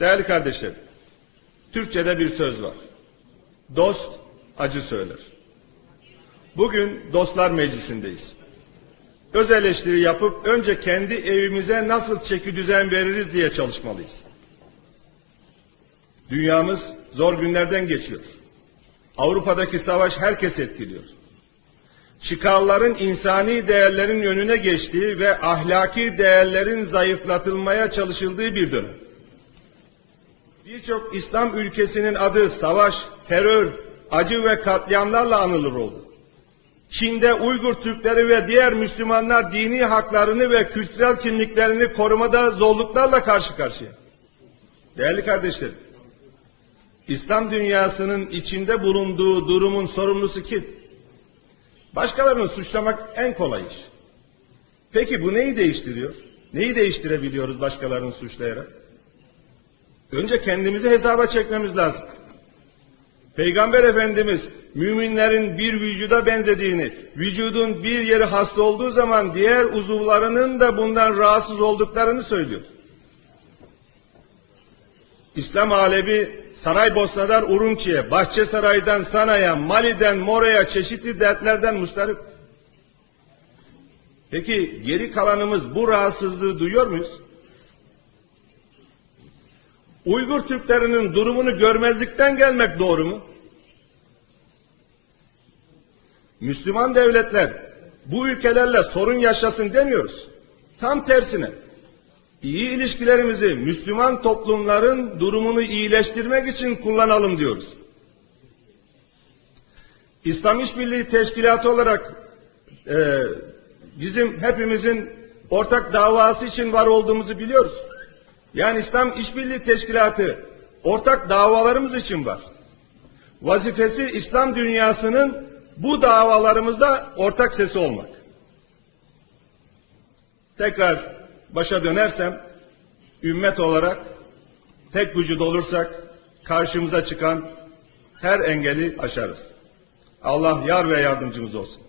Değerli kardeşlerim, Türkçe'de bir söz var. Dost acı söyler. Bugün Dostlar Meclisi'ndeyiz. Öz eleştiri yapıp önce kendi evimize nasıl çeki düzen veririz diye çalışmalıyız. Dünyamız zor günlerden geçiyor. Avrupa'daki savaş herkes etkiliyor. Çıkarların insani değerlerin önüne geçtiği ve ahlaki değerlerin zayıflatılmaya çalışıldığı bir dönem. Birçok İslam ülkesinin adı savaş, terör, acı ve katliamlarla anılır oldu. Çin'de Uygur Türkleri ve diğer Müslümanlar dini haklarını ve kültürel kimliklerini korumada zorluklarla karşı karşıya. Değerli kardeşlerim, İslam dünyasının içinde bulunduğu durumun sorumlusu kim? Başkalarını suçlamak en kolay iş. Peki bu neyi değiştiriyor? Neyi değiştirebiliyoruz başkalarını suçlayarak? Önce kendimizi hesaba çekmemiz lazım. Peygamber Efendimiz müminlerin bir vücuda benzediğini, vücudun bir yeri hasta olduğu zaman diğer uzuvlarının da bundan rahatsız olduklarını söylüyor. İslam alemi Saraybosna'dan Urumçi'ye, Bahçesaray'dan Sana'ya, Mali'den Mora'ya çeşitli dertlerden mustarip. Peki geri kalanımız bu rahatsızlığı duyuyor muyuz? Uygur Türklerinin durumunu görmezlikten gelmek doğru mu? Müslüman devletler bu ülkelerle sorun yaşasın demiyoruz. Tam tersine iyi ilişkilerimizi Müslüman toplumların durumunu iyileştirmek için kullanalım diyoruz. İslam İşbirliği Teşkilatı olarak e, bizim hepimizin ortak davası için var olduğumuzu biliyoruz. Yani İslam İşbirliği Teşkilatı ortak davalarımız için var. Vazifesi İslam dünyasının bu davalarımızda ortak sesi olmak. Tekrar başa dönersem ümmet olarak tek vücut olursak karşımıza çıkan her engeli aşarız. Allah yar ve yardımcımız olsun.